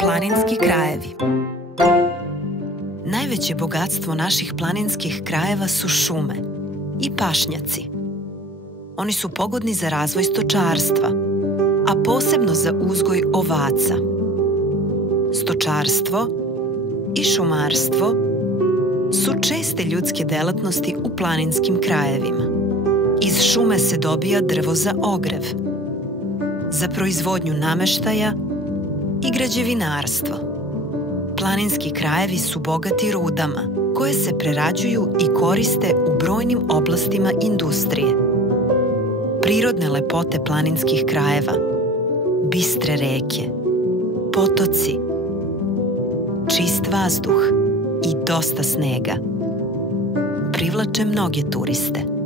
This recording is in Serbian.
Planinski krajevi. Najveće bogatstvo naših planinskih krajeva su šume i pašnjaci. Oni su pogodni za razvoj stočarstva, a posebno za uzgoj ovaca. Stočarstvo i šumarstvo su česte ljudske delatnosti u planinskim krajevima. Iz šume se dobija drvo za ogrev, za proizvodnju nameštaja i građevinarstvo. Planinski krajevi su bogati rudama, koje se prerađuju i koriste u brojnim oblastima industrije. Prirodne lepote planinskih krajeva, bistre reke, potoci, čist vazduh i dosta snega privlače mnoge turiste.